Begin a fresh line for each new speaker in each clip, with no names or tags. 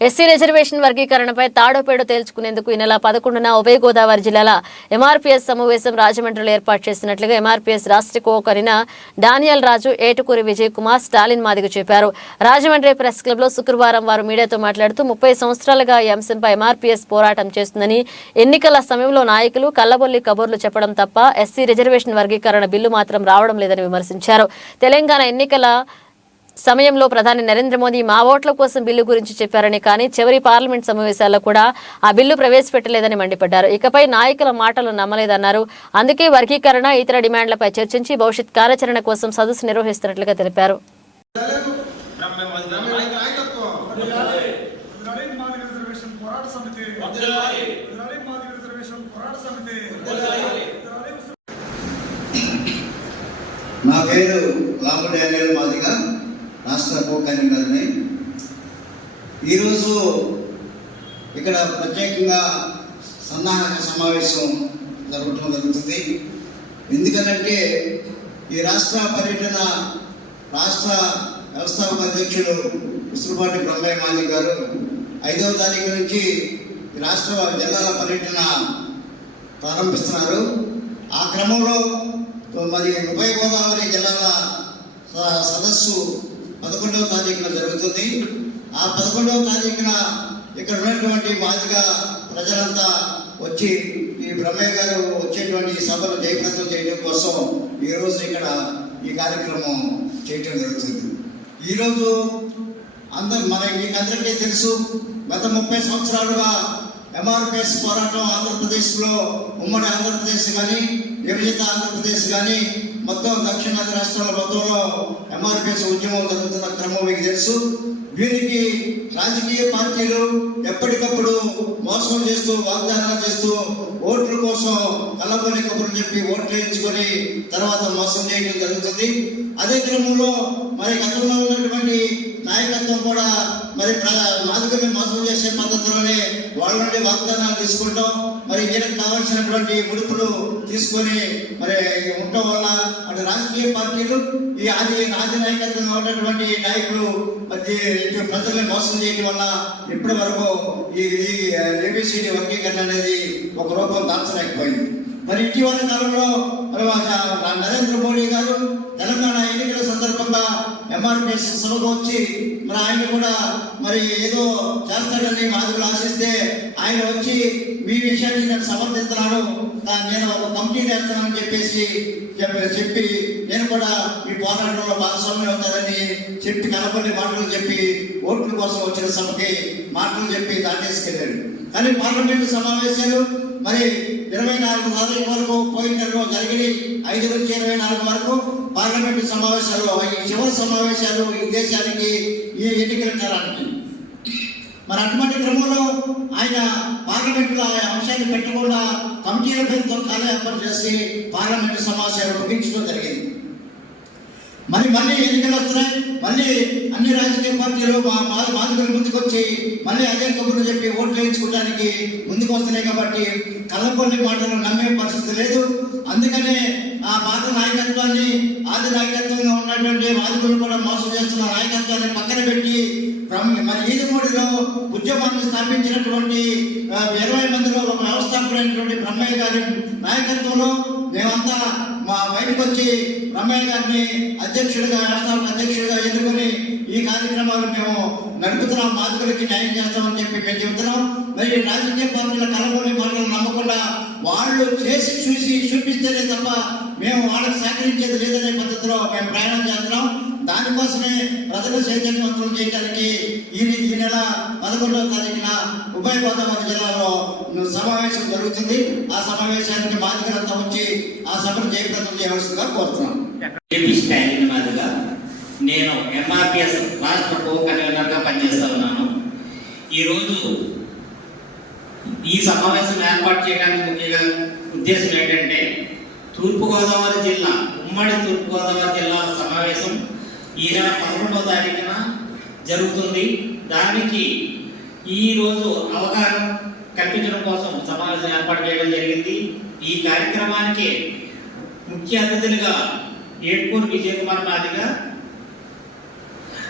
SC reservation వర్గీకరణపై తాడోపేడో తేల్చుకునేందుకు ఈ నెల పదకొండున ఉభయ గోదావరి జిల్లాల ఎంఆర్పీఎస్ సమావేశం రాజమండ్రిలో ఏర్పాటు చేసినట్లుగా ఎంఆర్పీఎస్ రాష్ట్ర కోకరిన డానియల్ రాజు ఏటుకూరి విజయ్ కుమార్ స్టాలిన్ మాదిగ చెప్పారు. రాజమండ్రి ప్రెస్ క్లబ్లో శుక్రవారం వారు మీడియాతో మాట్లాడుతూ ముప్పై సంవత్సరాలుగా ఈ అంశంపై ఎంఆర్పీఎస్ పోరాటం చేస్తుందని ఎన్నికల సమయంలో నాయకులు కల్లబొల్లి కబుర్లు చెప్పడం తప్ప ఎస్సీ రిజర్వేషన్ వర్గీకరణ బిల్లు మాత్రం రావడం లేదని విమర్శించారు. తెలంగాణ ఎన్నికల సమయంలో ప్రధాని నరేంద్ర మోదీ మా ఓట్ల కోసం బిల్లు గురించి చెప్పారని కానీ చివరి పార్లమెంట్ సమావేశాల్లో కూడా ఆ బిల్లు ప్రవేశపెట్టలేదని మండిపడ్డారు. ఇకపై నాయకుల మాటలు నమ్మలేదన్నారు. అందుకే వర్గీకరణ ఇతర డిమాండ్లపై చర్చించి భవిష్యత్ కార్యాచరణ కోసం సదస్సు నిర్వహిస్తున్నట్లుగా తెలిపారు.
నా పేరు లాంబ డానియల్ రాష్ట్ర కో కన్వీనర్ని ఈరోజు ఇక్కడ ప్రత్యేకంగా సన్నాహక సమావేశం జరగటం జరుగుతుంది. ఎందుకనంటే ఈ రాష్ట్ర పర్యటన రాష్ట్ర వ్యవస్థాపక అధ్యక్షుడు విసురుపాటి బ్రహ్మయ్య మాదిగ గారు ఐదవ తారీఖు నుంచి ఈ రాష్ట్ర జిల్లాల పర్యటన ప్రారంభిస్తున్నారు. ఆ క్రమంలో మరి ఉభయ గోదావరి జిల్లాల స- సదస్సు పదకొండవ తారీఖున జరుగుతుంది. ఆ పదకొండవ తారీఖున ఇక్కడ ఉన్నటువంటి మాదిగా ప్రజలంతా వచ్చి ఈ బ్రహ్మయ్య గారు వచ్చేటువంటి సభను జయప్రదం చేయడం కోసం ఈరోజు ఇక్కడ ఈ కార్యక్రమం చేయటం జరుగుతుంది. ఈరోజు అందరు మన మీకు అందరికీ తెలుసు గత ముప్పై సంవత్సరాలుగా ఎంఆర్పిఎస్ పోరాటం ఆంధ్రప్రదేశ్లో ఉమ్మడి ఆంధ్రప్రదేశ్ కానీ విభజిత ఆంధ్రప్రదేశ్ కానీ మొత్తం దక్షిణాది రాష్ట్రాల మొత్తంలో ఎంఆర్పిఎస్ ఉద్యమం జరుగుతున్న క్రమం మీకు తెలుసు. దీనికి రాజకీయ పార్టీలు ఎప్పటికప్పుడు మోసం చేస్తూ వాగ్దానాలు చేస్తూ ఓట్ల కోసం కలబని కబుర్లు చెప్పి ఓట్లు వేయించుకొని తర్వాత మోసం చేయడం జరుగుతుంది. అదే క్రమంలో మరి గతంలో ఉన్నటువంటి నాయకత్వం కూడా మరి మాదిగని మోసం చేసే పద్ధతిలోనే వాళ్ళ నుండి వాగ్దానాలు తీసుకుంటాం. మరి వీళ్ళకి కావాల్సినటువంటి ముడుపులు తీసుకొని మరి ఉండటం వల్ల అటు రాజకీయ పార్టీలు ఈ ఆది రాజ నాయకత్వంగా ఉన్నటువంటి నాయకులు మరి ఇటు ప్రజల్ని మోసం చేయడం వల్ల ఇప్పటి వరకు ఈ ఏబిసిడి వర్గీకరణ అనేది ఒక రూపం దాల్చలేకపోయింది. మరి ఇటీవల కాలంలో మరి నరేంద్ర మోడీ గారు తెలంగాణ ఎన్నికల సందర్భంగా ఎంఆర్పిఎస్ సభకు వచ్చి మరి ఆయన కూడా మరి ఏదో చేస్తాడని మాదిరిలో ఆశిస్తే ఆయన వచ్చి మీ విషయాన్ని నేను సమర్థిస్తున్నాను. నేను ఒక కంపెనీ చేస్తానని చెప్పేసి చెప్పి చెప్పి నేను కూడా మీ పోరాటంలో భాగస్వామ్యం అవుతానని చెప్పి కనపడి మాటలు చెప్పి ఓట్ల కోసం వచ్చిన సభకి మాటలు చెప్పి దాటేసుకెళ్ళాడు. కానీ పార్లమెంటు సమావేశాలు మరి ఇరవై నాలుగు తారీఖు వరకు పోయిన జరిగినాయి. ఐదు నుంచి ఇరవై నాలుగు వరకు పార్లమెంటు సమావేశాలు ఈ చివరి సమావేశాలు ఈ దేశానికి ఈ ఎన్నికల కాలానికి. మరి అటువంటి క్రమంలో ఆయన పార్లమెంటులో ఆ అంశాన్ని పెట్టకుండా కమిటీల పేరుతో కాలయాపన చేసి పార్లమెంటు సమావేశాలు ముగించడం జరిగింది. మరి మళ్ళీ ఎన్నికలు వస్తున్నాయి? మళ్ళీ అన్ని రాజకీయ పార్టీలు మా ముందుకొచ్చి మళ్ళీ అదే కబుర్లు చెప్పి ఓట్లు వేయించుకోవడానికి ముందుకు వస్తున్నాయి కాబట్టి కళ్ళపల్లి మాటలు నమ్మే పరిస్థితి లేదు. అందుకనే ఆ పాత నాయకత్వాన్ని ఆది నాయకత్వంగా ఉన్నటువంటి మాదిగలు కూడా మోసం చేస్తున్న నాయకత్వాన్ని పక్కన పెట్టి మన మరి ఈదుమూడిలో ఉద్యమాన్ని స్థాపించినటువంటి ఇరవై మందిలో ఒక వ్యవస్థాపకుడైనటువంటి బ్రహ్మయ్య గారి నాయకత్వంలో మేమంతా మా బయటకు వచ్చి బ్రహ్మయ్య గారిని అధ్యక్షుడిగా వ్యవస్థాపక అధ్యక్షుడిగా ఎదుర్కొని ఈ కార్యక్రమాలు మేము నడుపుతున్నాం. బాధితులకి న్యాయం చేస్తామని చెప్పి మేము చెబుతున్నాం. మరి రాజకీయ పార్టీల కలబోని మాటలు నమ్మకుండా వాళ్ళు చేసి చూసి చూపిస్తేనే తప్ప మేము వాళ్ళకి సహకరించేది లేదనే పద్ధతిలో మేము ప్రయాణం చేస్తున్నాం. దానికోసమే ప్రజలు చైతన్యవంతం చేయడానికి ఈ ఈ నెల పదకొండవ తారీఖున ఉభయ గోదావరి జిల్లాలో సమావేశం జరుగుతుంది. ఆ సమావేశానికి బాధ్యతలంతా వచ్చి ఆ సభను జయప్రదం చేయవలసిందిగా కోరుతున్నాను
మాదిరిగా స్టాలిన్ నేను ఎంఆర్పిఎస్ రాష్ట్ర కో కన్వీనర్గా పనిచేస్తా ఉన్నాను. ఈరోజు ఈ సమావేశం ఏర్పాటు చేయడానికి ముఖ్యంగా ఉద్దేశం ఏంటంటే తూర్పుగోదావరి జిల్లా ఉమ్మడి తూర్పుగోదావరి జిల్లా సమావేశం ఈ నెల పదకొండవ తారీఖున జరుగుతుంది. దానికి ఈరోజు అవగాహన కల్పించడం కోసం సమావేశం ఏర్పాటు చేయడం జరిగింది. ఈ కార్యక్రమానికి ముఖ్య అతిథులుగా ఏడ్పూర్ విజయ్ కుమార్ మాదిగా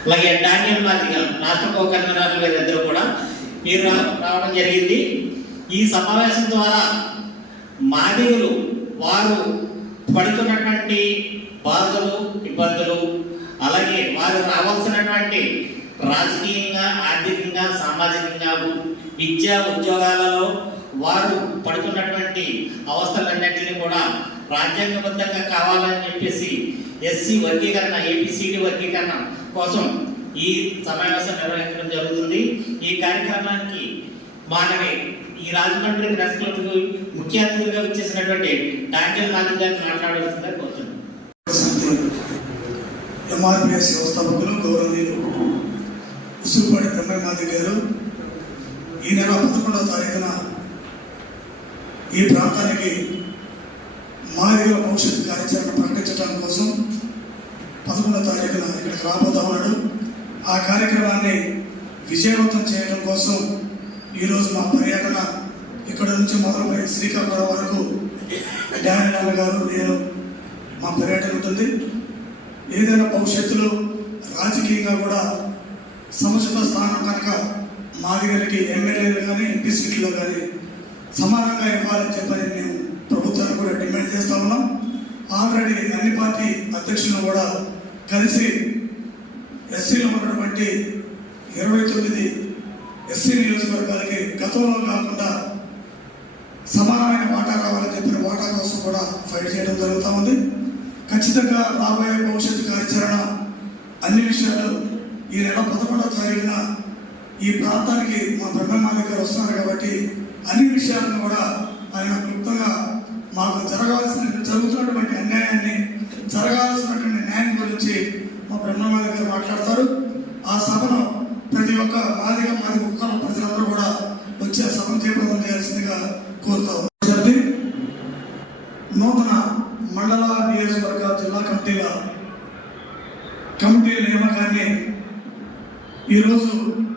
అలాగే డానియల్ మాదిగ రాష్ట్ర కో కన్వీనర్ కూడా మీరు రావడం జరిగింది. ఈ సమావేశం ద్వారా మాదిగులు వారు పడుతున్నటువంటి బాధలు ఇబ్బందులు అలాగే వారు రావాల్సినటువంటి రాజకీయంగా ఆర్థికంగా సామాజికంగా విద్యా ఉద్యోగాలలో వారు పడుతున్నటువంటి అవస్థలన్నింటినీ కూడా రాజ్యాంగబద్ధంగా కావాలని చెప్పేసి ఎస్సీ వర్గీకరణ ఏపీసీడీ వర్గీకరణ కోసం ఈ సమావేశం నిర్వహించడం జరుగుతుంది. ఈ కార్యక్రమానికి మానవి ఈ రాజమండ్రి ప్రెస్ క్లబ్ ముఖ్య అతిథులుగా వచ్చేసినటువంటి డాక్టర్ నాథ్ గారిని మాట్లాడాల్సిందిగా కోరుతున్నాను.
ఎంఆర్పిఎస్ వ్యవస్థాపకులు గౌరవనీయులు ఉసురుపాటి బ్రహ్మమాది గారు ఈ నెల పదకొండవ తారీఖున ఈ ప్రాంతానికి మాదిగల భవిష్యత్తు కార్యాచరణ ప్రకటించడం కోసం పదకొండవ తారీఖున ఇక్కడికి రాబోతా ఉన్నాడు. ఆ కార్యక్రమాన్ని విజయవంతం చేయడం కోసం ఈరోజు మా పర్యటన ఇక్కడ నుంచి మొదలుపై శ్రీకాకుళం వరకు డాని గారు నేను మా పర్యటన ఉంటుంది. ఏదైనా భవిష్యత్తులో రాజకీయంగా కూడా సముచిత స్థానం కనుక మా దగ్గరికి ఎమ్మెల్యేలు కానీ ఎంపీ సీట్లో కానీ సమానంగా ఇవ్వాలని చెప్పని మేము ప్రభుత్వాన్ని కూడా డిమాండ్ చేస్తా ఉన్నాం. ఆల్రెడీ అన్ని పార్టీ అధ్యక్షులను కూడా కలిసి ఎస్సీలో ఉన్నటువంటి ఇరవై తొమ్మిది ఎస్సీ నియోజకవర్గాలకి గతంలో కాకుండా సమానమైన వాటా రావాలని చెప్పిన వాటా కోసం కూడా ఫైట్ చేయడం జరుగుతూ ఉంది. ఖచ్చితంగా రాబోయే భవిష్యత్తు కార్యాచరణ అన్ని విషయాలు ఈ నెల పదకొండవ తారీఖున ఈ ప్రాంతానికి మా బ్రహ్మమాలి గారు వస్తున్నారు కాబట్టి అన్ని విషయాలను కూడా ఆయన క్లుప్తంగా మాకు జరగాల్సిన జరుగుతున్నటువంటి అన్యాయాన్ని జరగాల్సినటువంటి న్యాయం గురించి మా బ్రహ్మమాలి గారు మాట్లాడతారు. ఆ సభను ప్రతి ఒక్క మాదిగా మాది ఒక్క ప్రజలందరూ కూడా వచ్చే సభను చేపట్టడం చేయాల్సిందిగా కోరుతాం నూతన మండల కమిటీల కమిటీ నియామకాన్ని ఈరోజు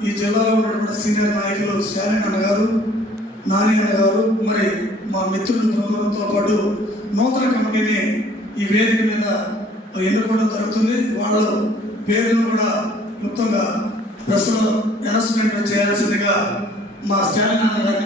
ఈ జిల్లాలో ఉన్నటువంటి సీనియర్ నాయకులు శాలిన్ గారు నాని అన్న గారు మరి మా మిత్రులు బృందంతో పాటు నూతన కమిటీని ఈ వేదిక మీద ఎన్నుకోవడం జరుగుతుంది. వాళ్ళ పేర్లను కూడా క్లుప్తంగా ప్రెస్లో అనౌన్స్మెంట్ చేయాల్సిందిగా మా స్టాలిన్ గారిని